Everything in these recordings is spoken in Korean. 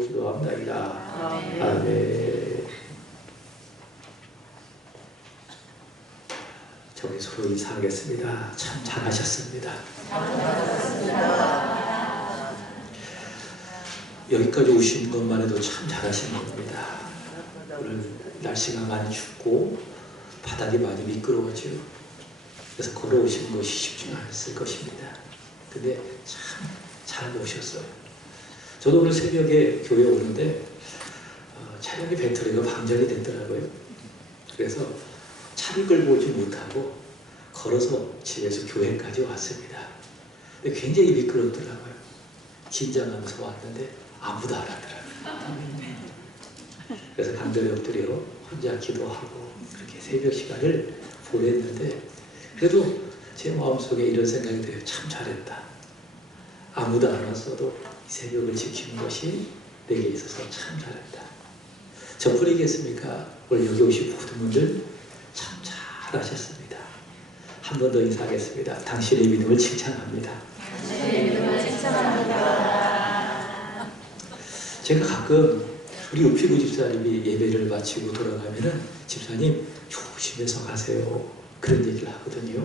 이름으로 기도합나이다. 아멘. 저희 서로 인사하겠습니다. 참 잘하셨습니다. 여기까지 오신 것만 해도 참 잘하신 겁니다. 오늘 날씨가 많이 춥고 바닥이 많이 미끄러워져. 그래서 걸어오시는 것이 쉽지 않았을 것입니다. 근데 참 잘 오셨어요. 저도 오늘 새벽에 교회 오는데 차량의 배터리가 방전이 됐더라고요. 그래서 차를 끌고 오지 못하고 걸어서 집에서 교회까지 왔습니다. 근데 굉장히 미끄럽더라고요. 긴장하면서 왔는데 아무도 안 하더라고요. 그래서 간절히 엎드려 혼자 기도하고 그렇게 새벽 시간을 보냈는데 그래도 제 마음속에 이런 생각이 들어요. 참 잘했다. 아무도 안 왔어도 이 새벽을 지키는 것이 내게 있어서 참 잘했다. 저뿐이겠습니까? 오늘 여기 오신 모든 분들 참 잘하셨습니다. 한 번 더 인사하겠습니다. 당신의 믿음을 칭찬합니다. 당신의 믿음을 칭찬합니다. 제가 가끔 우리 우피구 집사님이 예배를 마치고 돌아가면은 집사님 조심해서 가세요. 그런 얘기를 하거든요.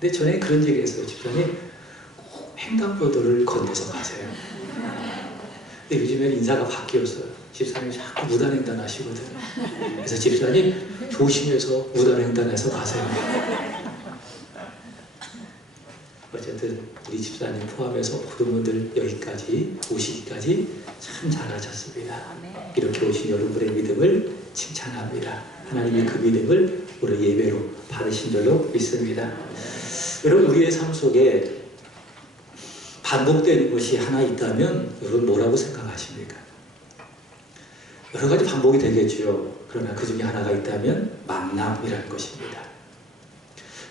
근데 전에 그런 얘기를 했어요. 집사님 꼭 횡단보도를 건너서 가세요. 근데 요즘에는 인사가 바뀌었어요. 집사님 자꾸 무단횡단 하시거든요. 그래서 집사님 조심해서 무단횡단해서 가세요. 어쨌든 우리 집사님 포함해서 모든 분들 여기까지 오시기까지 참 잘하셨습니다. 이렇게 오신 여러분의 믿음을 칭찬합니다. 하나님이 그 믿음을 오늘 예배로 받으신 줄로 믿습니다. 여러분 우리의 삶 속에 반복되는 것이 하나 있다면 여러분 뭐라고 생각하십니까? 여러 가지 반복이 되겠죠. 그러나 그 중에 하나가 있다면 만남이라는 것입니다.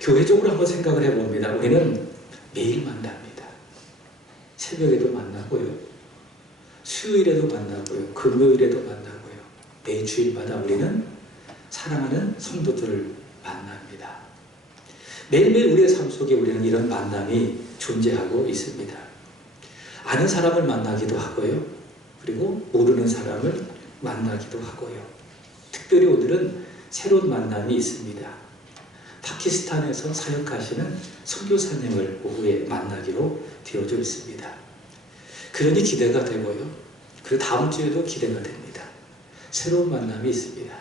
교회적으로 한번 생각을 해봅니다. 우리는 매일 만납니다. 새벽에도 만나고요. 수요일에도 만나고요. 금요일에도 만나고요. 매 주일마다 우리는 사랑하는 성도들을 만납니다. 매일매일 우리의 삶 속에 우리는 이런 만남이 존재하고 있습니다. 아는 사람을 만나기도 하고요. 그리고 모르는 사람을 만나기도 하고요. 특별히 오늘은 새로운 만남이 있습니다. 파키스탄에서 사역하시는 선교사님을 오후에 만나기로 되어져 있습니다. 그러니 기대가 되고요. 그 다음 주에도 기대가 됩니다. 새로운 만남이 있습니다.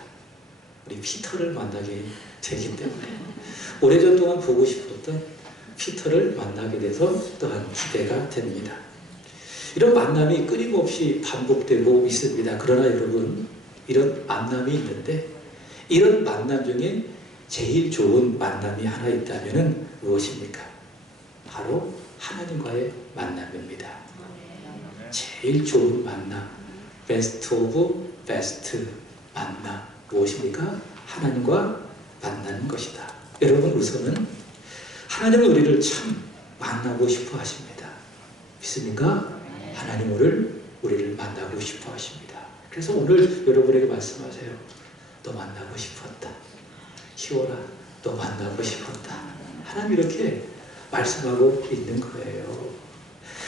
우리 피터를 만나게 되기 때문에 오래전 동안 보고 싶었던 피터를 만나게 돼서 또한 기대가 됩니다. 이런 만남이 끊임없이 반복되고 있습니다. 그러나 여러분 이런 만남이 있는데 이런 만남 중에 제일 좋은 만남이 하나 있다면 무엇입니까? 바로 하나님과의 만남입니다. 제일 좋은 만남, 베스트 오브 베스트 만남 무엇입니까? 하나님과 만나는 것이다. 여러분 우선은 하나님은 우리를 참 만나고 싶어 하십니다. 믿습니까? 하나님은 우리를 만나고 싶어 하십니다. 그래서 오늘 여러분에게 말씀하세요. 너 만나고 싶었다. 희원아, 너 만나고 싶었다. 하나님 이렇게 말씀하고 있는 거예요.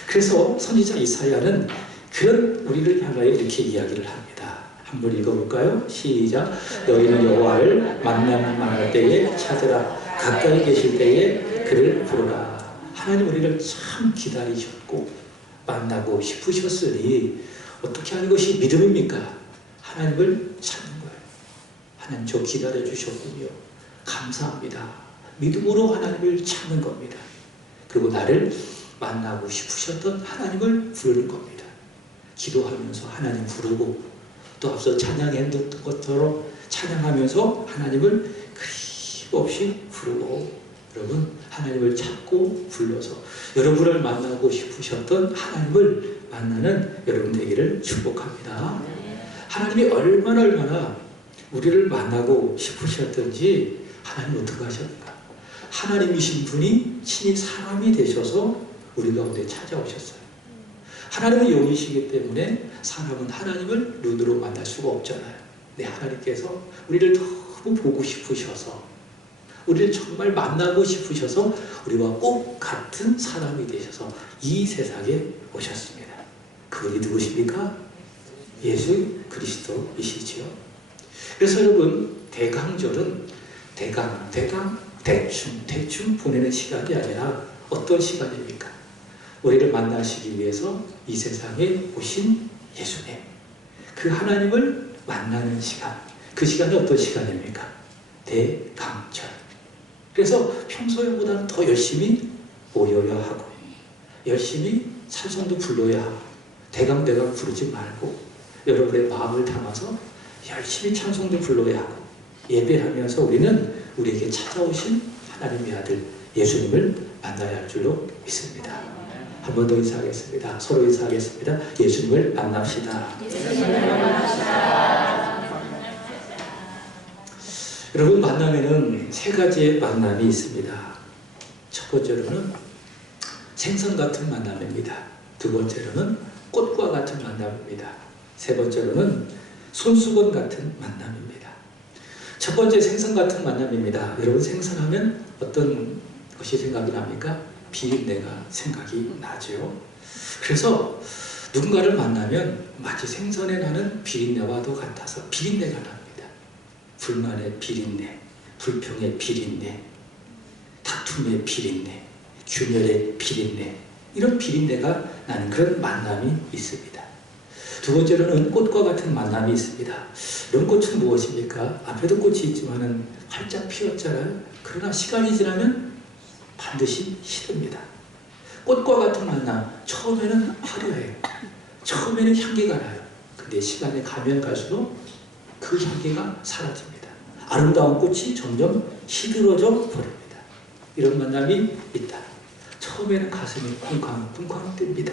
그래서 선지자 이사야는 그런 우리를 향하여 이렇게 이야기를 합니다. 한번 읽어볼까요? 시작. 너희는 여호와를 만날 때에 찾으라. 가까이 계실 때에 그를 부르라. 하나님 우리를 참 기다리셨고 만나고 싶으셨으니 어떻게 하는 것이 믿음입니까? 하나님을 찾는 거예요. 하나님 저 기다려주셨군요. 감사합니다. 믿음으로 하나님을 찾는 겁니다. 그리고 나를 만나고 싶으셨던 하나님을 부르는 겁니다. 기도하면서 하나님 부르고 또 앞서 찬양했던 것처럼 찬양하면서 하나님을 끊임없이 부르고 여러분 하나님을 찾고 불러서 여러분을 만나고 싶으셨던 하나님을 만나는 여러분 되기를 축복합니다. 하나님이 얼마나 우리를 만나고 싶으셨던지 하나님 어떻게 하셨는가? 하나님이신 분이 친히 사람이 되셔서 우리 가운데 찾아오셨어요. 하나님은 영이시기 때문에 사람은 하나님을 눈으로 만날 수가 없잖아요. 근데 하나님께서 우리를 너무 보고 싶으셔서 우리를 정말 만나고 싶으셔서 우리와 꼭 같은 사람이 되셔서 이 세상에 오셨습니다. 그분이 누구십니까? 예수 그리스도이시지요. 그래서 여러분, 대강절은 대충 보내는 시간이 아니라 어떤 시간입니까? 우리를 만나시기 위해서 이 세상에 오신 예수님, 그 하나님을 만나는 시간, 그 시간이 어떤 시간입니까? 대강절. 그래서 평소보다는 더 열심히 모여야 하고, 열심히 찬송도 불러야 하고, 대강 부르지 말고 여러분의 마음을 담아서 열심히 찬송도 불러야 하고, 예배를 하면서 우리는 우리에게 찾아오신 하나님의 아들 예수님을 만나야 할 줄로 믿습니다. 한 번 더 인사하겠습니다. 서로 인사하겠습니다. 예수님을 만납시다. 여러분, 만남에는 세 가지의 만남이 있습니다. 첫 번째로는 생선 같은 만남입니다. 두 번째로는 꽃과 같은 만남입니다. 세 번째로는 손수건 같은 만남입니다. 첫 번째, 생선 같은 만남입니다. 여러분, 생선하면 어떤 것이 생각이 납니까? 비린내가 생각이 나죠. 그래서 누군가를 만나면 마치 생선에 나는 비린내와도 같아서 비린내가 납니다. 불만의 비린내, 불평의 비린내, 다툼의 비린내, 균열의 비린내, 이런 비린내가 나는 그런 만남이 있습니다. 두 번째로는 꽃과 같은 만남이 있습니다. 이런 꽃은 무엇입니까? 앞에도 꽃이 있지만은 활짝 피었잖아요. 그러나 시간이 지나면 반드시 시듭니다. 꽃과 같은 만남, 처음에는 화려해요. 처음에는 향기가 나요. 근데 시간이 가면 갈수록 그 향기가 사라집니다. 아름다운 꽃이 점점 시들어져 버립니다. 이런 만남이 있다. 처음에는 가슴이 쿵쾅쿵쾅 뜹니다.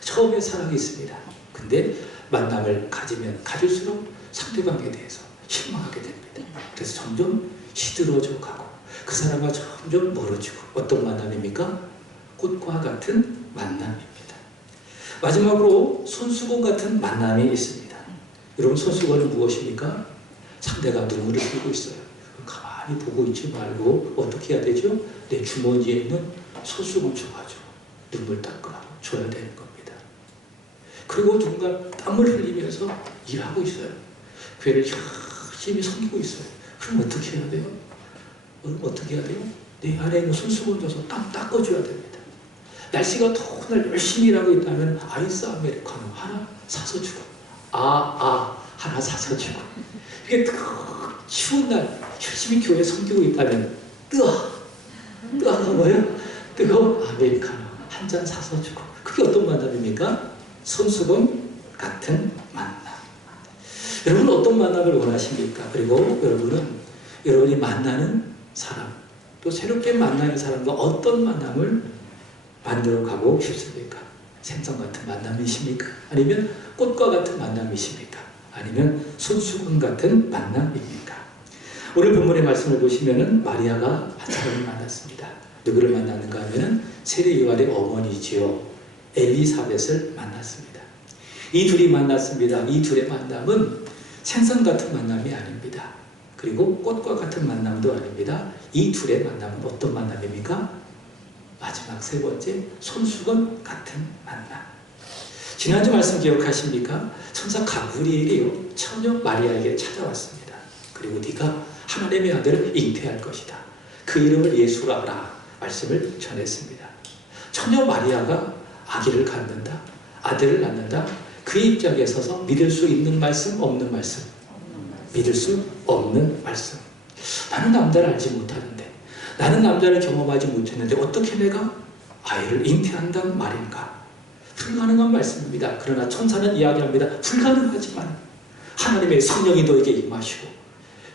처음에 사랑이 있습니다. 근데 만남을 가지면 가질수록 상대방에 대해서 실망하게 됩니다. 그래서 점점 시들어져 가고 그 사람과 점점 멀어지고, 어떤 만남입니까? 꽃과 같은 만남입니다. 마지막으로 손수건 같은 만남이 있습니다. 여러분, 손수건은 무엇입니까? 상대가 눈물을 흘리고 있어요. 가만히 보고 있지 말고 어떻게 해야 되죠? 내 주머니에 있는 손수건 줘가지고 눈물 닦으라고 줘야 되는 겁니다. 그리고 누군가 땀을 흘리면서 일하고 있어요. 교회를 열심히 섬기고 있어요. 그럼 어떻게 해야 돼요? 어떻게 해야 돼요? 내 안에 있는 손수건 줘서 땀 닦아줘야 됩니다. 날씨가 더운 날 열심히 일하고 있다면 아이스 아메리카노 하나 사서 주고, 하나 사서 주고, 이게 추운 날 열심히 교회 섬기고 있다면 뜨거가 뭐예요? 뜨거운 아메리카노 한 잔 사서 주고, 그게 어떤 만남입니까? 손수건 같은 만남. 여러분, 어떤 만남을 원하십니까? 그리고 여러분이 만나는 사람, 또 새롭게 만나는 사람과 어떤 만남을 만들어가고 싶습니까? 생선 같은 만남이십니까? 아니면 꽃과 같은 만남이십니까? 아니면 손수건 같은 만남입니까? 오늘 본문의 말씀을 보시면은 마리아가 한 사람을 만났습니다. 누구를 만났는가 하면은 세례 요한의 어머니지요, 엘리사벳을 만났습니다. 이 둘이 만났습니다. 이 둘의 만남은 생선 같은 만남이 아닙니다. 그리고 꽃과 같은 만남도 아닙니다. 이 둘의 만남은 어떤 만남입니까? 마지막 세 번째, 손수건 같은 만남. 지난주 말씀 기억하십니까? 천사 가브리엘이요, 처녀 마리아에게 찾아왔습니다. 그리고 네가 하나님의 아들을 잉태할 것이다. 그 이름을 예수라라 말씀을 전했습니다. 처녀 마리아가 아기를 갖는다, 아들을 낳는다. 그 입장에 서서 믿을 수 있는 말씀, 없는 말씀? 믿을 수 없는 말씀. 나는 남자를 알지 못하는데, 나는 남자를 경험하지 못했는데 어떻게 내가 아이를 잉태한단 말인가? 불가능한 말씀입니다. 그러나 천사는 이야기합니다. 불가능하지만 하나님의 성령이 너에게 임하시고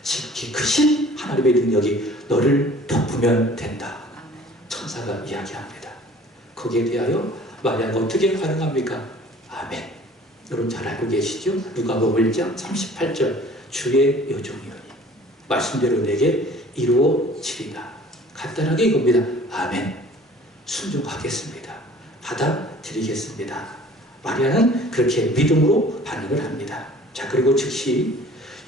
지극히 크신 하나님의 능력이 너를 덮으면 된다. 천사가 이야기합니다. 거기에 대하여 마리아가 어떻게 반응합니까? 아멘. 여러분 잘 알고 계시죠? 누가복음 1장 38절, 주의 여종이오니 말씀대로 내게 이루어지리다. 간단하게 이겁니다. 아멘. 순종하겠습니다. 받아들이겠습니다. 마리아는 그렇게 믿음으로 반응을 합니다. 자, 그리고 즉시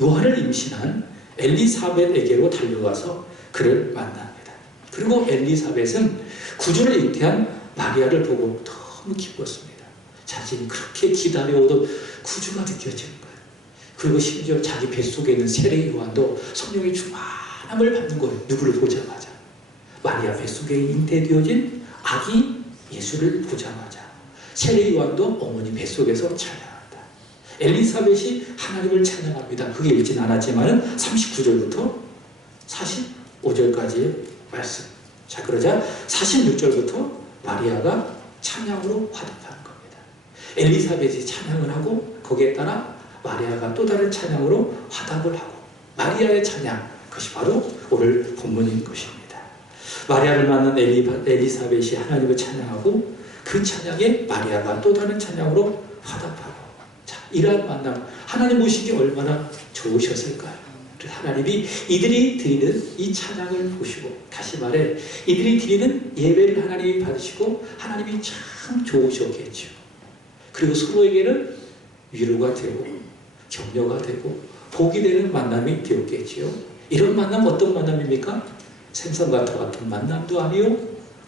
요한을 임신한 엘리사벳에게로 달려가서 그를 만납니다. 그리고 엘리사벳은 구주를 잉태한 마리아를 보고 너무 기뻤습니다. 자신이 그렇게 기다려오던 구주가 느껴지는 거예요. 그리고 심지어 자기 뱃속에 있는 세례 요한도 성령의 충만함을 받는 거예요. 누구를 보자마자. 마리아 뱃속에 잉태되어진 아기 예수를 보자마자. 세례 요한도 어머니 뱃속에서 찬양한다. 엘리사벳이 하나님을 찬양합니다. 그게 읽진 않았지만 39절부터 45절까지의 말씀. 자, 그러자 46절부터 마리아가 찬양으로 화답하는 겁니다. 엘리사벳이 찬양을 하고 거기에 따라 마리아가 또 다른 찬양으로 화답을 하고 마리아의 찬양, 그것이 바로 오늘 본문인 것입니다. 마리아를 만난 엘리사벳이 하나님을 찬양하고 그 찬양에 마리아가 또 다른 찬양으로 화답하고, 자, 이러한 만남, 하나님 보시기 얼마나 좋으셨을까요? 하나님이 이들이 드리는 이 찬양을 보시고, 다시 말해 이들이 드리는 예배를 하나님이 받으시고 하나님이 참 좋으셨겠죠. 그리고 서로에게는 위로가 되고 격려가 되고 복이 되는 만남이 되었겠지요. 이런 만남 어떤 만남입니까? 생선과 같은 만남도 아니요,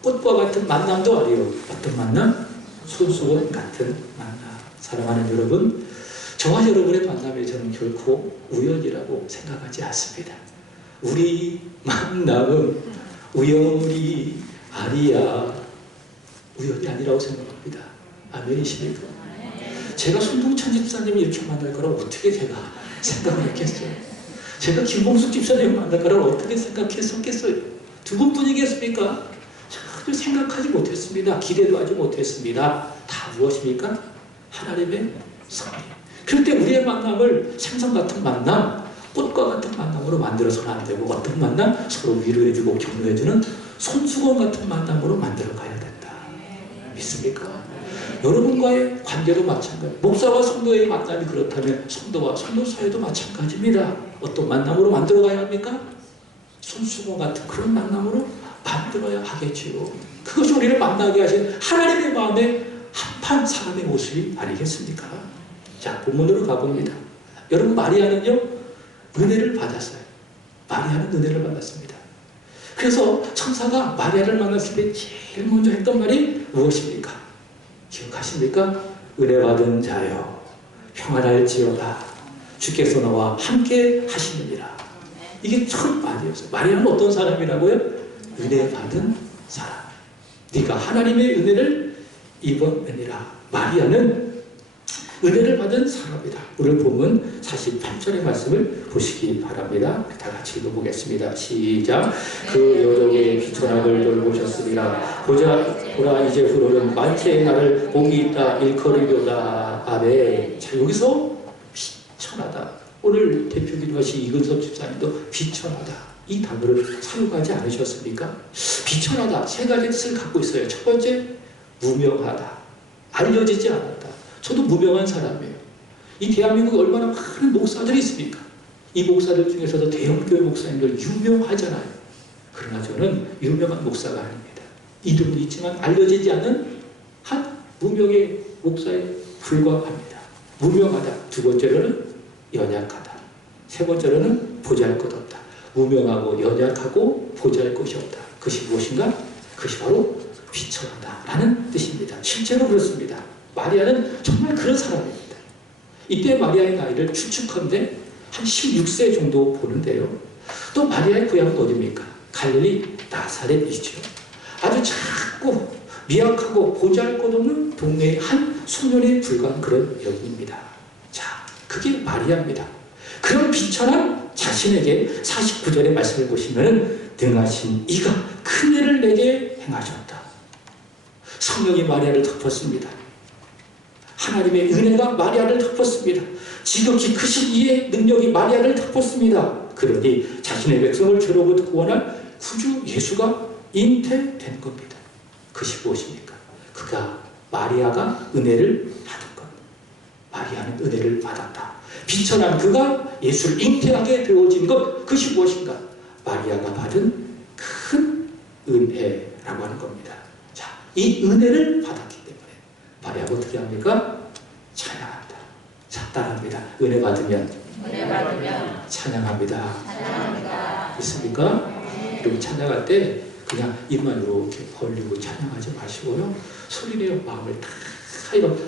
꽃과 같은 만남도 아니요. 어떤 만남? 손수건 같은 만남. 사랑하는 여러분, 저와 여러분의 만남에 저는 결코 우연이라고 생각하지 않습니다. 우리 만남은 우연이 아니야. 우연이 아니라고 생각합니다. 아멘이십니까? 제가 손동찬 집사님이 이렇게 만날 거라고 어떻게 제가 생각을 했겠어요? 제가 김봉숙 집사님을 만날 거라고 어떻게 생각했었겠어요? 두 분뿐이겠습니까? 전혀 생각하지 못했습니다. 기대도 하지 못했습니다. 다 무엇입니까? 하나님의 섭리. 그럴 때 우리의 만남을 생선 같은 만남, 꽃과 같은 만남으로 만들어서는 안 되고, 어떤 만남? 서로 위로해주고 격려해주는 손수건 같은 만남으로 만들어 가야 된다. 믿습니까? 여러분과의 관계도 마찬가지. 목사와 성도의 만남이 그렇다면 성도와 성도 사이도 마찬가지입니다. 어떤 만남으로 만들어 가야 합니까? 손수건 같은 그런 만남으로 만들어야 하겠지요. 그것이 우리를 만나게 하신 하나님의 마음에 합한 사람의 모습이 아니겠습니까? 자, 본문으로 가봅니다. 여러분, 마리아는요, 은혜를 받았어요. 마리아는 은혜를 받았습니다. 그래서 천사가 마리아를 만났을 때 제일 먼저 했던 말이 무엇입니까? 기억하십니까? 은혜 받은 자여 평안할지어다. 주께서 너와 함께 하시느니라. 이게 첫 말이었어요. 마리아는 어떤 사람이라고요? 은혜 받은 사람. 네가 하나님의 은혜를 입었느니라. 마리아는 은혜를 받은 사람이다. 오늘 본문 48절의 말씀을 보시기 바랍니다. 다 같이 읽어보겠습니다. 시작. 그 여종의 비천함을 돌보셨으리라. 보라 이제 후로는 만체의 날을 복이 있다 일컬으려다. 아멘. 자, 여기서 비천하다. 오늘 대표기도하신 이근섭 집사님도 비천하다, 이 단어를 사용하지 않으셨습니까? 비천하다, 세 가지 뜻을 갖고 있어요. 첫 번째, 무명하다. 알려지지 않았다. 저도 무명한 사람이에요. 이 대한민국에 얼마나 많은 목사들이 있습니까? 이 목사들 중에서도 대형교회 목사님들 유명하잖아요. 그러나 저는 유명한 목사가 아닙니다. 이름은 있지만 알려지지 않은 한 무명의 목사에 불과합니다. 무명하다. 두 번째로는 연약하다. 세 번째로는 보잘것없다. 무명하고 연약하고 보잘것이 없다. 그것이 무엇인가? 그것이 바로 비천하다라는 뜻입니다. 실제로 그렇습니다. 마리아는 정말 그런 사람입니다. 이때 마리아의 나이를 추측컨대 한 16세 정도 보는데요. 또 마리아의 고향은 어디입니까? 갈릴리 나사렛이죠. 아주 작고 미약하고 보잘것없는 동네의 한 소년에 불과한 그런 여인입니다. 자, 그게 마리아입니다. 그런 비천한 자신에게 49절의 말씀을 보시면 등하신 이가 큰 일을 내게 행하셨다. 성령이 마리아를 덮었습니다. 하나님의 은혜가 마리아를 덮었습니다. 지극히 크신 이의 능력이 마리아를 덮었습니다. 그러니 자신의 백성을 죄로부터 구원할 구주 예수가 잉태된 겁니다. 그것이 무엇입니까? 마리아가 은혜를 받은 것. 마리아는 은혜를 받았다. 비천한 그가 예수를 잉태하게 되어진 것, 그것이 무엇인가? 마리아가 받은 큰 은혜라고 하는 겁니다. 자, 이 은혜를 받았기 때문에 마리아가 어떻게 합니까? 찬양한다. 자, 따라합니다. 은혜 받으면 찬양합니다. 있습니까? 그리고 찬양할 때 그냥 입만 이렇게 벌리고 찬양하지 마시고요. 소리내어 마음을 다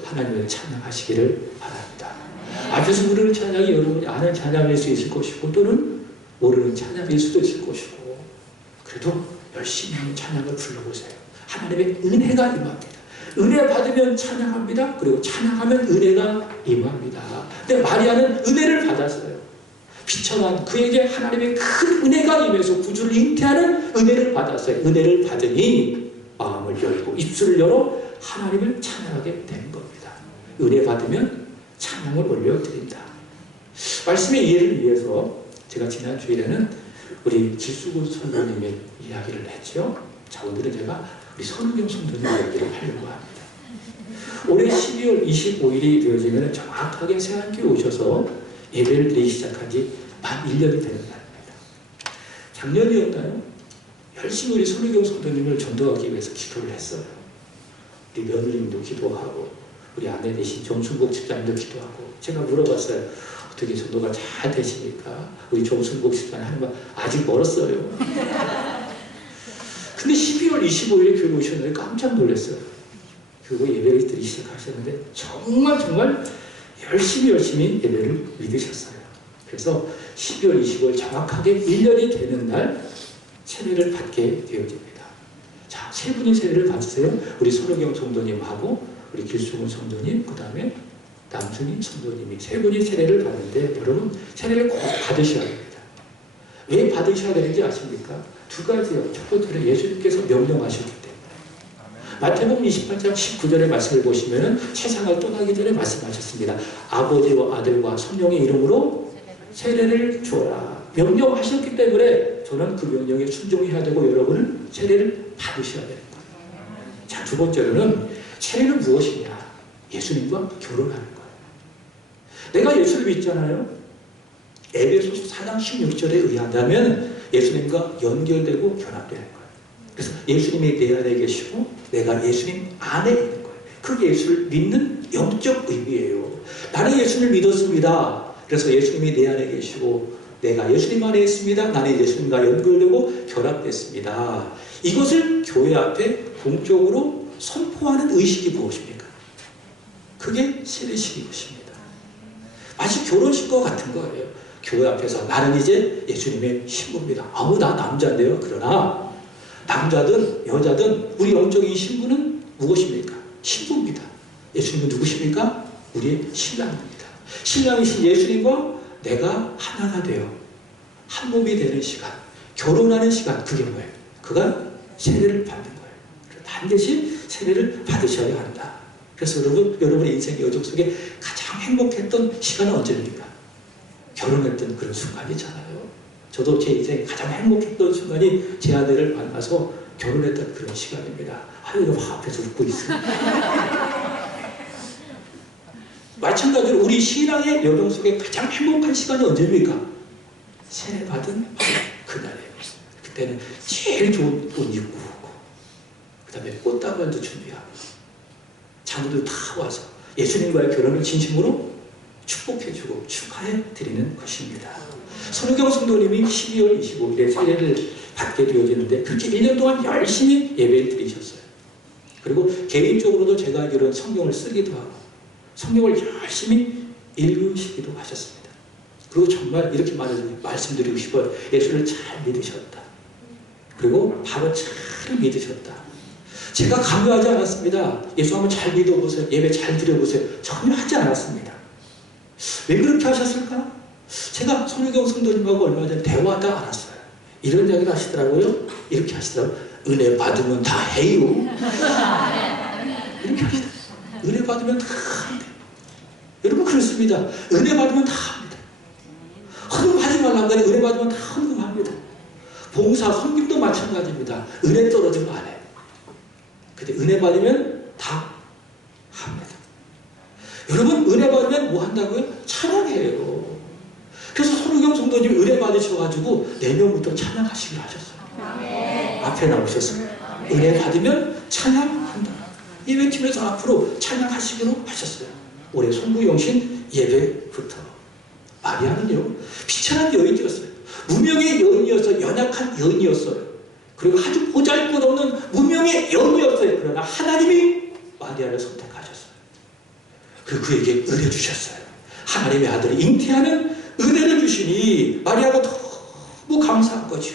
하나님을 찬양하시기를 바랍니다. 앞에서 부르는 찬양이 여러분이 아는 찬양일 수 있을 것이고 또는 모르는 찬양일 수도 있을 것이고 그래도 열심히 하는 찬양을 불러보세요. 하나님의 은혜가 임합니다. 은혜 받으면 찬양합니다. 그리고 찬양하면 은혜가 임합니다. 근데 마리아는 은혜를 받았어요. 비천한 그에게 하나님의 큰 은혜가 임해서 구주를 잉태하는 은혜를 받았어요. 은혜를 받으니 마음을 열고 입술을 열어 하나님을 찬양하게 된 겁니다. 은혜 받으면 찬양을 올려드린다. 말씀의 이해를 위해서 제가 지난 주일에는 우리 길수구 선교님의 이야기를 했죠. 자, 오늘은 제가 우리 선우경 선교님 이야기를 하려고 합니다. 올해 12월 25일이 되어지면 정확하게 새한교회 오셔서 예배를 드리기 시작한 지 만 1년이 되는 날입니다. 작년이었나요? 열심히 우리 선우경 선교님을 전도하기 위해서 기도를 했어요. 우리 며느님도 기도하고 우리 아내 되신 정순복 집사님도 기도하고 제가 물어봤어요. 어떻게 전도가 잘 되십니까? 우리 정순복 집사님 하는 말 아직 멀었어요. 근데 12월 25일에 교회 오셨는데 깜짝 놀랐어요. 그리고 예배를 드리기 시작하셨는데 정말 열심히 예배를 믿으셨어요. 그래서 12월 25일 정확하게 1년이 되는 날 세례를 받게 되어집니다. 자, 세 분이 세례를 받으세요. 우리 손호경 성도님하고 우리 길수근 성도님, 그 다음에 남순인 성도님이 세 분이 세례를 받는데 여러분 세례를 꼭 받으셔야 됩니다. 왜 받으셔야 되는지 아십니까? 두 가지요. 첫 번째는 예수님께서 명령하셨기 때문에. 마태복음 28장 19절의 말씀을 보시면 세상을 떠나기 전에 말씀하셨습니다. 아버지와 아들과 성령의 이름으로 세례를 주어라. 명령하셨기 때문에 저는 그 명령에 순종해야 되고 여러분은 세례를 받으셔야 되는 거예요. 자, 두 번째로는 세례는 무엇이냐? 예수님과 결혼하는 거예요. 내가 예수를 믿잖아요. 에베소서 4장 16절에 의한다면 예수님과 연결되고 결합되는 거예요. 그래서 예수님이 내 안에 계시고 내가 예수님 안에 있는 거예요. 그게 예수를 믿는 영적 의미예요. 나는 예수를 믿었습니다. 그래서 예수님이 내 안에 계시고 내가 예수님 안에 있습니다. 나는 예수님과 연결되고 결합됐습니다. 이것을 교회 앞에 공적으로 선포하는 의식이 무엇입니까? 그게 세례식인 것입니다. 마치 결혼식과 같은 거예요. 교회 앞에서 나는 이제 예수님의 신부입니다. 아우 나 남자인데요. 그러나 남자든 여자든 우리 영적인 신부는 무엇입니까? 신부입니다. 예수님은 누구십니까? 우리의 신랑입니다. 신랑이신 예수님과 내가 하나가 되어 한 몸이 되는 시간, 결혼하는 시간, 그게 뭐예요? 그가 세례를 받는 거예요. 반드시 세례를 받으셔야 한다. 그래서 여러분의 인생의 여정 속에 가장 행복했던 시간은 언제입니까? 결혼했던 그런 순간이잖아요. 저도 제 인생에 가장 행복했던 순간이 제 아내를 만나서 결혼했던 그런 시간입니다. 아유, 여러분 앞에서 웃고 있어요. 마찬가지로 우리 신앙의 여정 속에 가장 행복한 시간이 언제입니까? 세례 받은 그날이에요. 그때는 제일 좋은 옷 입고 오고 그 다음에 꽃다발도 준비하고 장모들 다 와서 예수님과의 결혼을 진심으로 축복해주고 축하해드리는 것입니다. 손우경 성도님이 12월 25일에 세례를 받게 되어지는데 그렇게 1년 동안 열심히 예배를 드리셨어요. 그리고 개인적으로도 제가 알기로는 성경을 쓰기도 하고 성경을 열심히 읽으시기도 하셨습니다. 그리고 정말 이렇게 말씀드리고 싶어요. 예수를 잘 믿으셨다. 그리고 바로 잘 믿으셨다. 제가 강요하지 않았습니다. 예수 한번 잘 믿어보세요. 예배 잘 드려보세요. 전혀 하지 않았습니다. 왜 그렇게 하셨을까? 제가 손우경 성도님하고 얼마 전에 대화하다 알았어요. 이런 이야기를 하시더라고요. 이렇게 하시더라고요. 은혜 받으면 다 해요. 이렇게 하시더라고요. 은혜 받으면 다 합니다. 여러분 그렇습니다. 은혜 받으면 다 합니다. 헌금하지 말라고 하니 은혜 받으면 다 헌금합니다. 봉사, 섬김도 마찬가지입니다. 은혜 떨어지면 안 해요. 근데 은혜 받으면 다 합니다. 여러분 은혜 받으면 뭐 한다고요? 찬양해요. 그래서 손우경 성도님 은혜 받으셔가지고 내년부터 찬양하시기로 하셨어요. 앞에 나오셨어요. 은혜 받으면 찬양한다. 예배팀에서 앞으로 찬양하시기로 하셨어요. 올해 송구영신 예배부터. 마리아는요 비천한 여인이었어요. 무명의 여인이었어요. 연약한 여인이었어요. 그리고 아주 보잘것없는 무명의 여인이었어요. 그러나 하나님이 마리아를 선택하셨어요. 그리고 그에게 은혜 주셨어요. 하나님의 아들이 잉태하는 은혜를 주시니 마리아가 너무 감사한 거죠.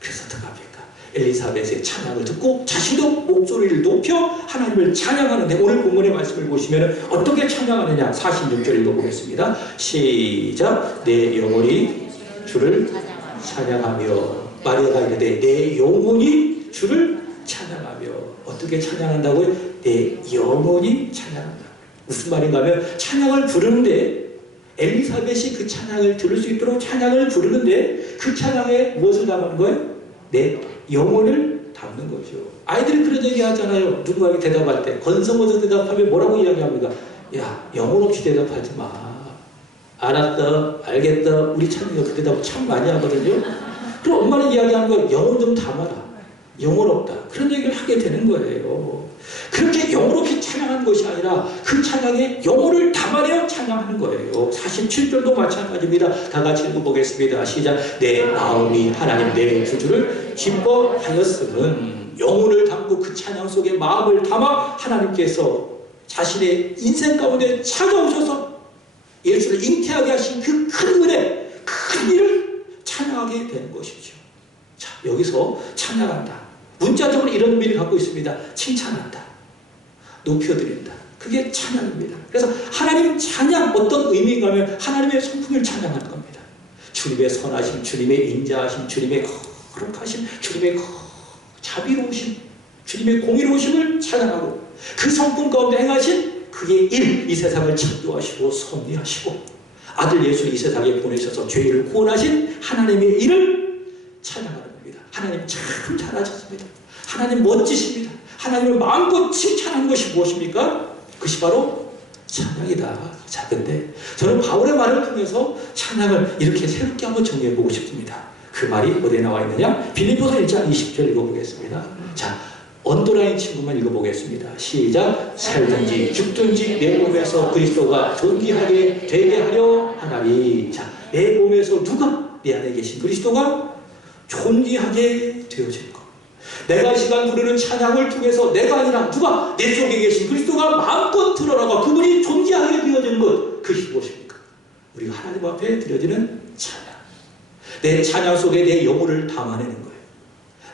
그래서 어떡합니까? 엘리사벳의 찬양을 듣고 자신도 목소리를 높여 하나님을 찬양하는데, 오늘 본문의 말씀을 보시면 어떻게 찬양하느냐, 46절 읽어보겠습니다. 시작. 내 영혼이 주를 찬양하며. 마리아가 이르되 내 영혼이 주를 찬양하며. 어떻게 찬양한다고요? 내 영혼이 찬양한다. 무슨 말인가 하면, 찬양을 부르는데, 엘리사벳이 그 찬양을 들을 수 있도록 찬양을 부르는데, 그 찬양에 무엇을 담는 거예요? 내 영혼을 담는 거죠. 아이들이 그런 얘기 하잖아요. 누군가에게 대답할 때 건성어서 대답하면 뭐라고 이야기합니까? 야, 영혼 없이 대답하지 마. 알았다, 알겠다. 우리 찬이가 그 대답 참 많이 하거든요. 그럼 엄마는 이야기하는 거, 영혼 좀 담아라. 영혼 없다. 그런 얘기를 하게 되는 거예요. 그렇게 영혼 없이 찬양하는 것이 아니라 그 찬양에 영혼을 담아내어 찬양하는 거예요. 47절도 마찬가지입니다. 다 같이 읽어보겠습니다. 시작. 내 마음이 하나님 내 구주를 기뻐하였음은. 영혼을 담고 그 찬양 속에 마음을 담아 하나님께서 자신의 인생 가운데 찾아오셔서 예수를 잉태하게 하신 그 큰 은혜, 큰 일을 찬양하게 되는 것이죠. 자, 여기서 찬양한다. 문자적으로 이런 의미를 갖고 있습니다. 칭찬한다. 높여드린다. 그게 찬양입니다. 그래서 하나님 찬양, 어떤 의미인가 하면 하나님의 성품을 찬양하는 겁니다. 주님의 선하심, 주님의 인자하심, 주님의 거룩하심, 주님의 자비로우심, 주님의 공의로우심을 찬양하고, 그 성품 가운데 행하신 그의 일, 이 세상을 창조하시고 섭리하시고 아들 예수를 이 세상에 보내셔서 죄를 구원하신 하나님의 일을 찬양하는 겁니다. 하나님 참 잘하셨습니다. 하나님 멋지십니다. 하나님을 마음껏 칭찬하는 것이 무엇입니까? 그것이 바로 찬양이다. 자, 근데 저는 바울의 말을 통해서 찬양을 이렇게 새롭게 한번 정리해보고 싶습니다. 그 말이 어디에 나와 있느냐? 빌립보서 1장 20절 읽어보겠습니다. 자, 언더라인 친구만 읽어보겠습니다. 시작. 살든지 죽든지 내 몸에서 그리스도가 존귀하게 되게 하려 하나니. 자, 내 몸에서 누가? 내 안에 계신 그리스도가 존귀하게 되어질 것. 내가 이 시간 부르는 찬양을 통해서 내가 아니라 누가? 내 속에 계신 그리스도가 마음껏 드러나고 그분이 존귀하게 되어지는 것. 그것이 무엇입니까? 우리가 하나님 앞에 드려지는 찬양. 내 찬양 속에 내 영혼을 담아내는 거예요.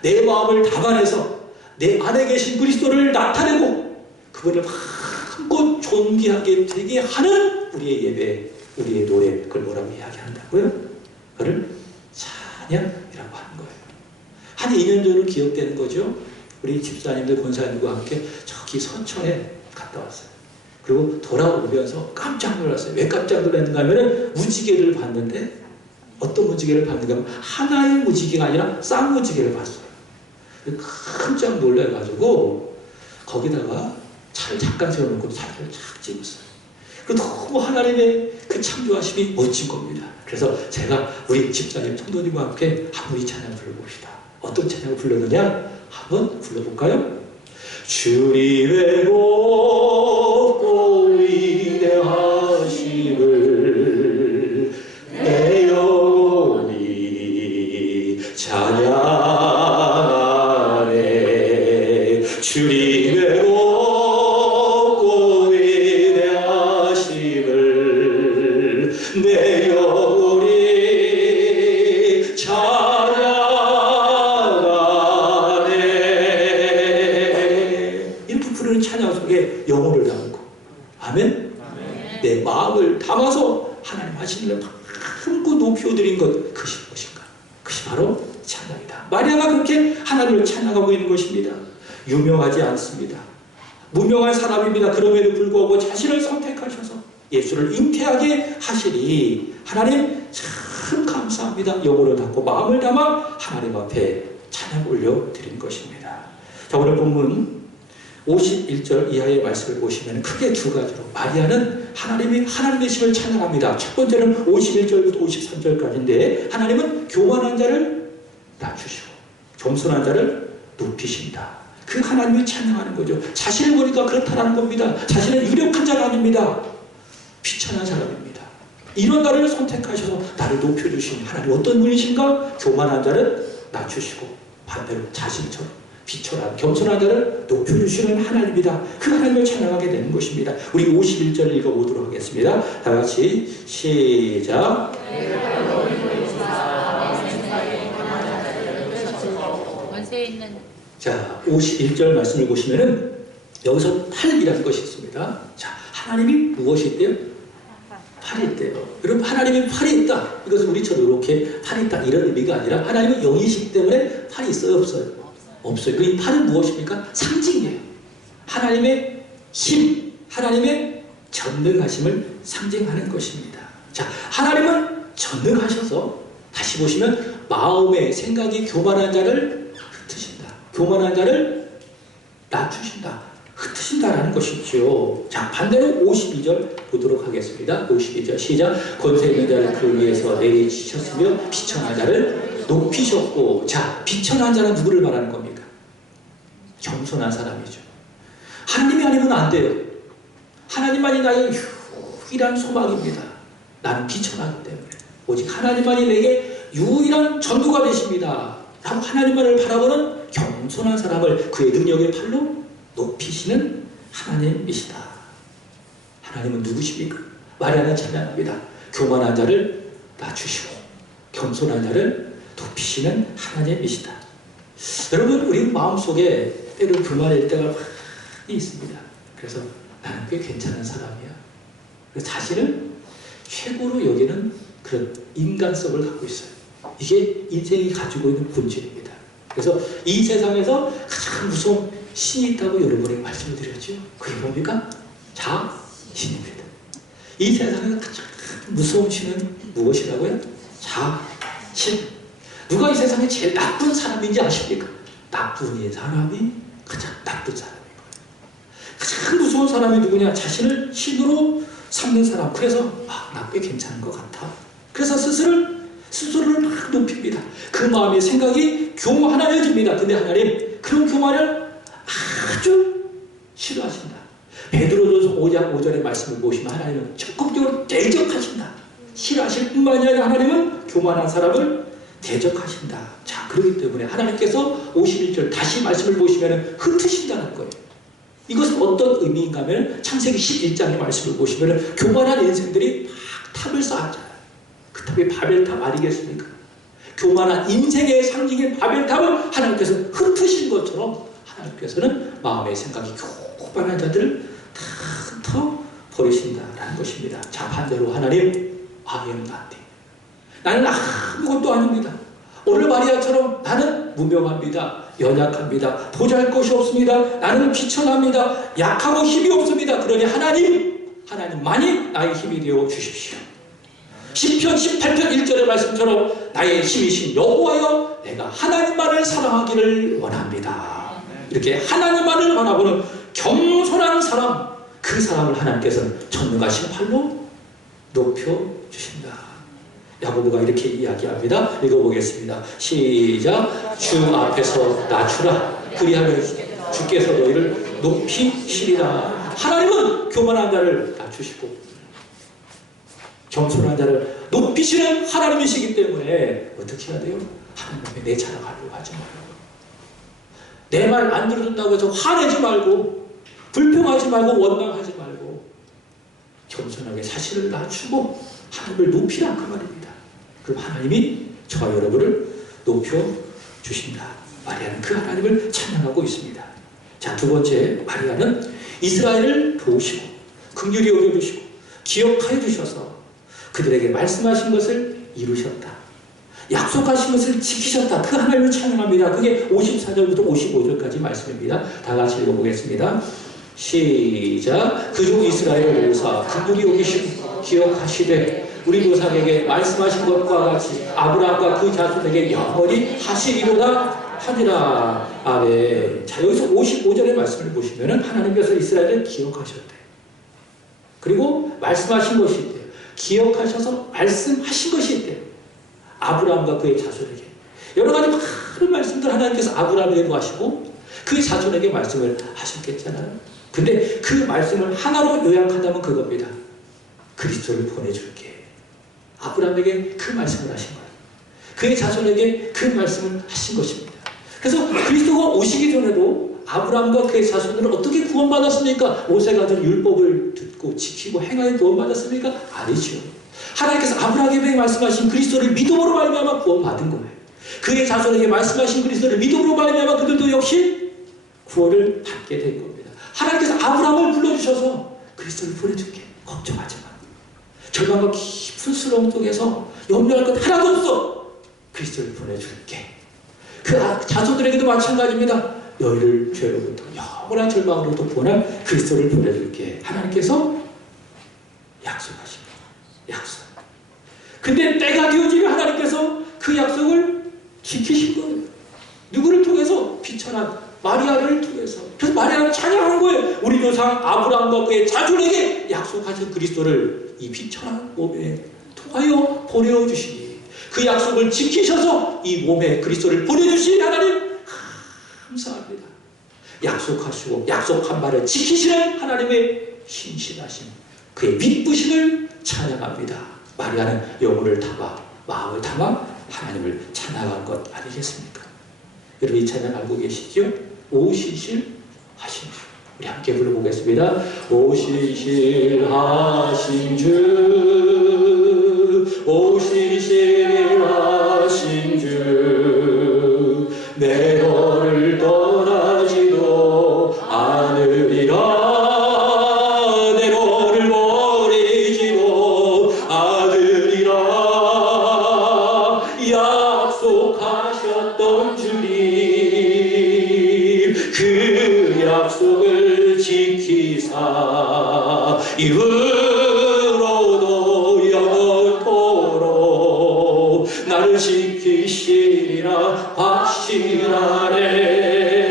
내 마음을 담아내서 내 안에 계신 그리스도를 나타내고 그분을 마음껏 존귀하게 되게 하는 우리의 예배, 우리의 노래, 그걸 뭐라고 이야기한다고요? 그걸 찬양이라고 하는 거예요. 한 2년 전으로 기억되는 거죠. 우리 집사님들, 권사님들과 함께 저기 서천에 갔다 왔어요. 그리고 돌아오면서 깜짝 놀랐어요. 왜 깜짝 놀랐는가 하면 무지개를 봤는데, 어떤 무지개를 봤는가 하면 하나의 무지개가 아니라 쌍무지개를 봤어요. 깜짝 놀라가지고 거기다가 차를 잠깐 세워놓고 사진을 착 찍었어요. 그리고 너무 하나님의 그 창조하심이 멋진 겁니다. 그래서 제가 우리 집사님, 성도님과 함께 한번 이 찬양 불러봅시다. 어떤 찬양을 불렀느냐? 한번 불러볼까요? 주님의 높고 위대하심을 내 영혼이 찬양하네. 주님의 높고 위대하심을 내 영혼이 찬양하네. 이렇게 부르는 찬양 속에 영혼을 담고, 아멘? 내 마음을 담아서 하나님 하신 일을 마음껏 높여드린 것, 그것이 무엇인가? 그것이 바로 찬양이다. 마리아가 그렇게 하나님을 찬양하고 있는 것입니다. 유명하지 않습니다. 무명한 사람입니다. 그럼에도 불구하고 자신을 선택하셔서 예수를 잉태하게 하시니 하나님 참 감사합니다. 영혼을 담고 마음을 담아 하나님 앞에 찬양 올려드린 것입니다. 자, 오늘 본문 51절 이하의 말씀을 보시면 크게 두 가지로 마리아는 하나님이 하나님이심을 찬양합니다. 첫 번째는 51절부터 53절까지인데, 하나님은 교만한 자를 낮추시고 겸손한 자를 높이신다. 그 하나님을 찬양하는 거죠. 자신을 보니까 그렇다라는 겁니다. 자신은 유력한 자가 아닙니다. 비천한 사람입니다. 이런 나를 선택하셔서 나를 높여주신 하나님 어떤 분이신가? 교만한 자를 낮추시고 반대로 자신처럼 비천한 겸손한 자를 높여주시는 하나님이다. 그 하나님을 찬양하게 되는 것입니다. 우리 51절 읽어보도록 하겠습니다. 다 같이 시작. 원세 있는 자, 51절 말씀을 보시면은 여기서 팔이라는 것이 있습니다. 자, 하나님이 무엇이 있대요? 팔이 있대요. 여러분, 하나님이 팔이 있다. 이것은 우리처럼 이렇게 팔이 있다 이런 의미가 아니라 하나님은 영이시기 때문에 팔이 있어요, 없어요? 없어요. 그 이 팔은 무엇입니까? 상징이에요. 하나님의 힘, 하나님의 전능하심을 상징하는 것입니다. 자, 하나님은 전능하셔서 다시 보시면 마음의 생각이 교만한 자를 흩으신다. 교만한 자를 낮추신다. 흩으신다라는 것이죠. 자, 반대로 52절 보도록 하겠습니다. 52절 시작. 권세 있는 자를 그 위에서 내리치셨으며 비천한 자를 높이셨고. 자, 비천한 자는 누구를 말하는 겁니까? 겸손한 사람이죠. 하나님이 아니면 안 돼요. 하나님만이 나의 유일한 소망입니다. 나는 비천하기 때문에 오직 하나님만이 내게 유일한 전부가 되십니다. 라고 하나님만을 바라보는 겸손한 사람을 그의 능력의 팔로 높이시는 하나님이시다. 하나님은 누구십니까? 마리아는 찬양합니다. 교만한 자를 낮추시고 겸손한 자를 높이시는 하나님이시다. 여러분, 우리 마음속에 때로 교만일 때가 많이 있습니다. 그래서 나는 꽤 괜찮은 사람이야. 그래서 자신을 최고로 여기는 그런 인간성을 갖고 있어요. 이게 인생이 가지고 있는 본질입니다. 그래서 이 세상에서 가장 무서운 신이 있다고 여러분에게 말씀을 드렸죠. 그게 뭡니까? 자신입니다. 이 세상에서 가장 무서운 신은 무엇이라고요? 자신. 누가 이 세상에 제일 나쁜 사람인지 아십니까? 나쁜 사람이 가장 나쁜 사람인 거예요. 가장 무서운 사람이 누구냐? 자신을 신으로 삼는 사람. 그래서 나 꽤 괜찮은 것 같아. 그래서 스스로를 막 높입니다. 그 마음의 생각이 교만해집니다. 근데 하나님 그런 교만을 아주 싫어하신다. 베드로전서 5장 5절의 말씀을 보시면 하나님은 적극적으로 대적하신다. 싫어하실 뿐만이 아니라 하나님은 교만한 사람을 대적하신다. 자, 그렇기 때문에 하나님께서 51절 다시 말씀을 보시면 흩으신다는 거예요. 이것은 어떤 의미인가 하면 창세기 11장의 말씀을 보시면 교만한 인생들이 막 탑을 쌓았잖아요. 그 탑이 바벨탑 아니겠습니까? 교만한 인생의 상징인 바벨탑을 하나님께서 흩으신 것처럼 하나님께서는 마음의 생각이 교만한 자들을 다 흩어 버리신다라는 것입니다. 자, 반대로 하나님 I am nothing. 나는 아무것도 아닙니다. 오늘 마리아처럼 나는 무명합니다. 연약합니다. 보잘것이 없습니다. 나는 비천합니다. 약하고 힘이 없습니다. 그러니 하나님만이 나의 힘이 되어 주십시오. 시편 18편 1절의 말씀처럼 나의 힘이신 여호와여 내가 하나님만을 사랑하기를 원합니다. 이렇게 하나님만을 바라보는 겸손한 사람, 그 사람을 하나님께서는 전능하신 팔로 높여주신다. 야고보가 이렇게 이야기합니다. 읽어보겠습니다. 시작. 주 앞에서 낮추라. 그리하면 주께서 너희를 높이시리라. 하나님은 교만한 자를 낮추시고 겸손한 자를 높이시는 하나님이시기 때문에 어떻게 해야 돼요? 하나님의 내 자랑하려고 하지 말고, 내 말 안 들어준다고 해서 화내지 말고, 불평하지 말고, 원망하지 말고, 겸손하게 자신을 낮추고 하나님을 높이라 그 말입니다. 그럼 하나님이 저와 여러분을 높여주신다. 마리아는 그 하나님을 찬양하고 있습니다. 자, 두 번째, 마리아는 이스라엘을 도우시고 긍휼히 여겨주시고 기억하여 주셔서 그들에게 말씀하신 것을 이루셨다. 약속하신 것을 지키셨다. 그 하나님을 찬양합니다. 그게 54절부터 55절까지 말씀입니다. 다 같이 읽어보겠습니다. 시작. 그중 이스라엘을 모사 긍휼히 여기시고 기억하시되 우리 조상에게 말씀하신 것과 같이 아브라함과 그 자손에게 영원히 하시리로다 하니라. 아멘. 자, 여기서 55절의 말씀을 보시면 하나님께서 이스라엘을 기억하셨대요. 그리고 말씀하신 것이 있대요. 기억하셔서 말씀하신 것이 있대요. 아브라함과 그의 자손에게 여러 가지 많은 말씀들 하나님께서 아브라함에게도 하시고 그 자손에게 말씀을 하셨겠잖아요. 근데 그 말씀을 하나로 요약하자면 그겁니다. 그리스도를 보내줄게. 아브라함에게 그 말씀을 하신 거예요. 그의 자손에게 그 말씀을 하신 것입니다. 그래서 그리스도가 오시기 전에도 아브라함과 그의 자손들은 어떻게 구원받았습니까? 모세가 준 율법을 듣고 지키고 행하여 구원받았습니까? 아니죠. 하나님께서 아브라함에게 말씀하신 그리스도를 믿음으로 말미암아 구원받은 거예요. 그의 자손에게 말씀하신 그리스도를 믿음으로 말미암아 그들도 역시 구원을 받게 된 겁니다. 하나님께서 아브라함을 불러주셔서 그리스도를 보내줄게. 걱정하지 마. 절망과 깊은 수렁 속에서 염려할 것 하나도 없어. 그리스도를 보내줄게. 그 자손들에게도 마찬가지입니다. 너희를 죄로부터 영원한 절망으로부터 구원할 그리스도를 보내줄게. 하나님께서 약속하신 거예요. 약속. 근데 때가 되어지면 하나님께서 그 약속을 지키신 거예요. 누구를 통해서? 비천한 마리아를 통해서. 그래서 마리아는 찬양하는 거예요. 우리 조상 아브라함과 그의 자손에게 약속하신 그리스도를 이 비천한 몸에 통하여 보내주시니 그 약속을 지키셔서 이 몸에 그리스도를 보내주신 하나님 감사합니다. 약속하시고 약속한 말을 지키시는 하나님의 신실하심, 그의 믿으심을 찬양합니다. 마리아는 영혼을 담아 마음을 담아 하나님을 찬양한 것 아니겠습니까? 여러분 이 찬양 알고 계시죠? 오신실하신 주. 우리 함께 불러보겠습니다. 오신실하신 주, 오신실하신 주, 내 너를 떠나지도 않으리라. 내 너를 버리지도 않으리라. 약속하셨던 주님, 그 약속을 지키사 이후로도 영원토록 나를 지키시리라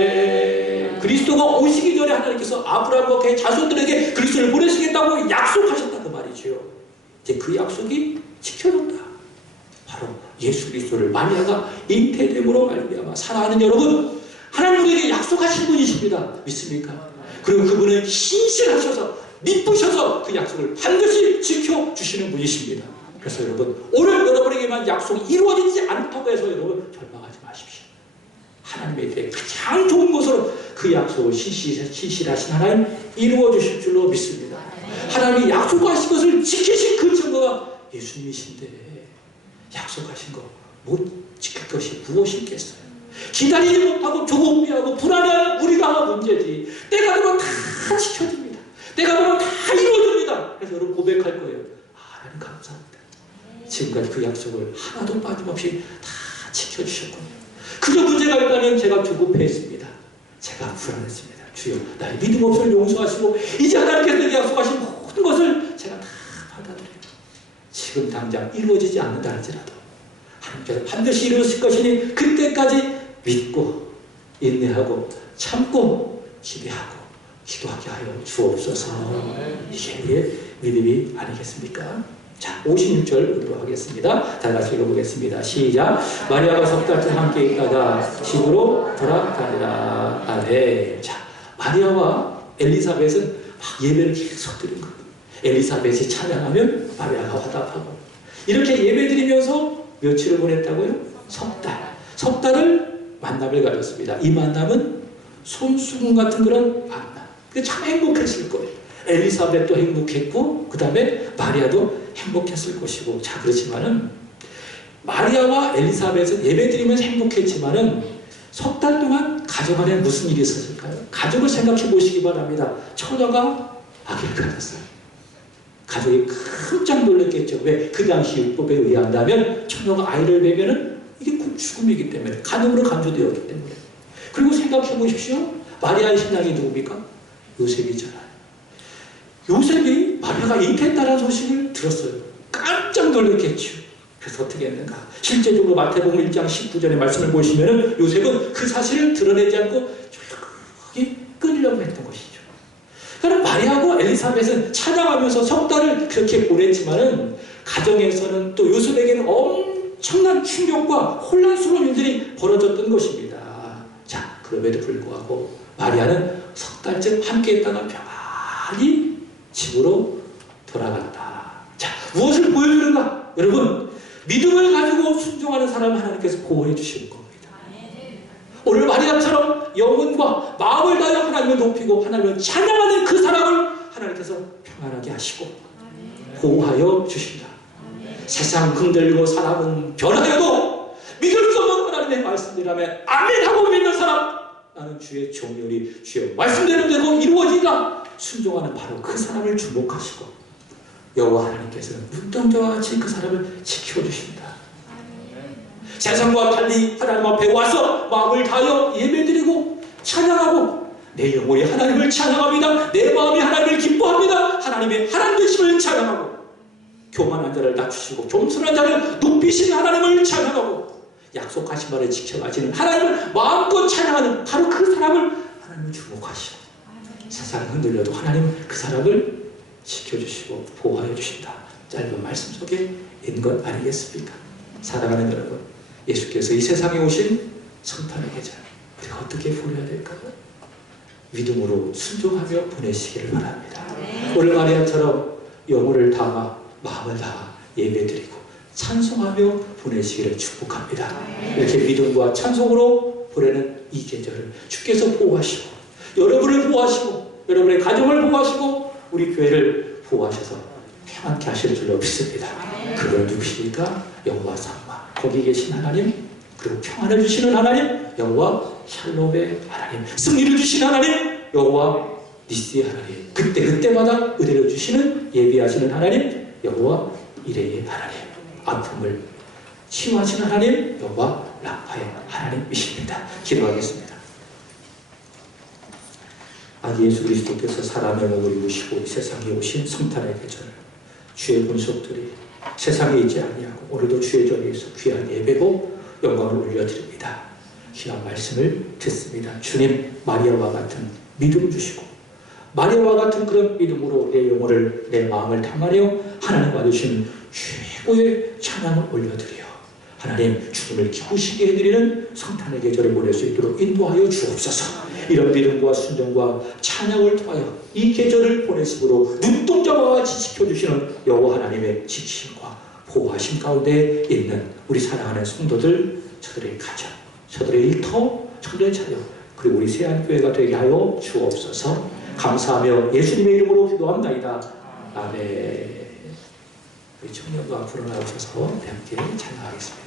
확신하네. 그리스도가 오시기 전에 하나님께서 아브라함과 그의 자손들에게 그리스도를 보내시겠다고 약속하셨다고 말이죠. 이제 그 약속이 지켜졌다. 바로 예수 그리스도를 마리아가 잉태됨으로 말미암아 사랑하는 여러분, 하나님 우리에게 약속하신 분이십니다. 믿습니까? 그리고 그분은 신실하셔서 믿으셔서 그 약속을 반드시 지켜주시는 분이십니다. 그래서 여러분 오늘 여러분에게만 약속이 이루어지지 않다고 해서 여러분 절망하지 마십시오. 하나님에 대해 가장 좋은 것으로 그 약속을 신실하신 하나님 이루어주실 줄로 믿습니다. 하나님이 약속하신 것을 지키신 그 증거가 예수님이신데 약속하신 거 못 지킬 것이 무엇이겠어요? 기다리지 못하고 조급해하고 불안해하는 우리가 문제지. 때가 되면 다 지켜집니다. 때가 되면 다 이루어집니다. 그래서 여러분 고백할 거예요. 하나님 감사합니다. 지금까지 그 약속을 하나도 빠짐없이 다 지켜주셨군요. 그저 문제가 있다면 제가 조급해했습니다. 제가 불안했습니다. 주여 나의 믿음 없음을 용서하시고 이제 하나님께서 내게 약속하신 모든 것을 제가 다 받아들여요. 지금 당장 이루어지지 않는다 할지라도 하나님께서 반드시 이루어질 것이니 그때까지 믿고 인내하고 참고 기대하고 기도하게 하여 주옵소서. 이게 우리의 믿음이 아니겠습니까? 자, 56절 보도록 하겠습니다. 다 같이 읽어보겠습니다. 시작. 마리아가 석 달째 함께 있다가 집으로 돌아가니라. 아멘. 자, 마리아와 엘리사벳은 막 예배를 계속 드린 거예요. 엘리사벳이 찬양하면 마리아가 화답하고 이렇게 예배 드리면서 며칠을 보냈다고요? 석 달. 석 달을 만남을 가졌습니다. 이 만남은 손수건 같은 그런 만남. 참 행복했을 거예요. 엘리사벳도 행복했고 그 다음에 마리아도 행복했을 것이고. 자, 그렇지만은 마리아와 엘리사벳은 예배드리면서 행복했지만은 석 달 동안 가족 안에 무슨 일이 있었을까요? 가족을 생각해 보시기 바랍니다. 처녀가 아기를 가졌어요. 가족이 깜짝 놀랐겠죠. 왜? 그 당시 율법에 의한다면 처녀가 아이를 배면은 이게 곧 죽음이기 때문에 간음으로 간주되었기 때문에. 그리고 생각해 보십시오. 마리아의 신랑이 누굽니까? 요셉이잖아요. 요셉이 마리아가 잉태했다는 소식을 들었어요. 깜짝 놀랐겠죠. 그래서 어떻게 했는가? 실제적으로 마태복음 1장 19절의 말씀을 보시면은 요셉은 그 사실을 드러내지 않고 조용히 끊으려고 했던 것이죠. 그러니까 마리아하고 엘리사벳은 찬양하면서 석 달을 그렇게 보냈지만은 가정에서는 또 요셉에게는 엄청난 충격과 혼란스러운 일들이 벌어졌던 것입니다. 자, 그럼에도 불구하고 마리아는 석 달쯤 함께 있다가 평안히 집으로 돌아갔다. 자, 무엇을 보여주는가? 여러분, 믿음을 가지고 순종하는 사람을 하나님께서 보호해 주시는 겁니다. 오늘 마리아처럼 영혼과 마음을 다하여 하나님을 높이고 하나님을 찬양하는 그 사람을 하나님께서 평안하게 하시고 보호하여 주신다. 세상 흔들리고 사람은 변하여도 믿을 수 없는 하나님의 말씀이라면 아멘하고 믿는 사람, 나는 주의 종이오니 주의 말씀대로 되고 이루어지다 순종하는 바로 그 사람을 주목하시고 여호와 하나님께서는 눈동자와 같이 그 사람을 지켜주십니다. 세상과 달리 하나님 앞에 와서 마음을 다하여 예배드리고 찬양하고 내 영혼이 하나님을 찬양합니다. 내 마음이 하나님을 기뻐합니다. 하나님의 하나님 되심을 찬양하고 교만한 자를 낮추시고 겸손한 자를 높이신 하나님을 찬양하고 약속하신 바를 지켜가시는 하나님을 마음껏 찬양하는 바로 그 사람을 하나님을 주목하시고 세상 흔들려도 하나님 그 사람을 지켜주시고 보호하여 주신다. 짧은 말씀 속에 있는 것 아니겠습니까? 사랑하는 여러분, 예수께서 이 세상에 오신 성탄의 계절 우리가 어떻게 보내야 될까요? 믿음으로 순종하며 보내시기를 바랍니다. 오늘 마리아처럼 영혼을 다하 마음을 다하 예배드리고 찬송하며 보내시기를 축복합니다. 이렇게 믿음과 찬송으로 보내는 이 계절을 주께서 보호하시고 여러분을 보호하시고 여러분의 가정을 보호하시고 우리 교회를 보호하셔서 평안케 하실 줄로 믿습니다. 그걸 누구십니까? 여호와 삼마, 거기 계신 하나님, 그리고 평안을 주시는 하나님 여호와 샬롬의 하나님, 승리를 주시는 하나님 여호와 니스의 하나님, 그때마다 은혜를 주시는 예비하시는 하나님 여호와 이레의 하나님, 아픔을 치유하시는 하나님 여호와 라파의 하나님이십니다. 기도하겠습니다. 아기 예수 그리스도께서 사람의 몸을 입으시고 이 세상에 오신 성탄의 계절을 주의 본속들이 세상에 있지 아니하고 오늘도 주의 전에서 귀한 예배고 영광을 올려드립니다. 귀한 말씀을 듣습니다. 주님, 마리아와 같은 믿음을 주시고 마리아와 같은 그런 믿음으로 내 영혼을 내 마음을 담아내어 하나님과 주신 최고의 찬양을 올려드려 하나님 주님을 기쁘시게 해드리는 성탄의 계절을 보낼 수 있도록 인도하여 주옵소서. 이런 믿음과 순종과 찬양을 통하여 이 계절을 보내심으로 눈동자와 같이 지켜주시는 여호와 하나님의 지키심과 보호하심 가운데 있는 우리 사랑하는 성도들, 저들의 가정, 저들의 일터, 저들의 자녀, 그리고 우리 세안교회가 되게 하여 주옵소서. 감사하며 예수님의 이름으로 기도합나이다. 아멘. 우리 청년도 앞으로 나오셔서 함께 찬양하겠습니다.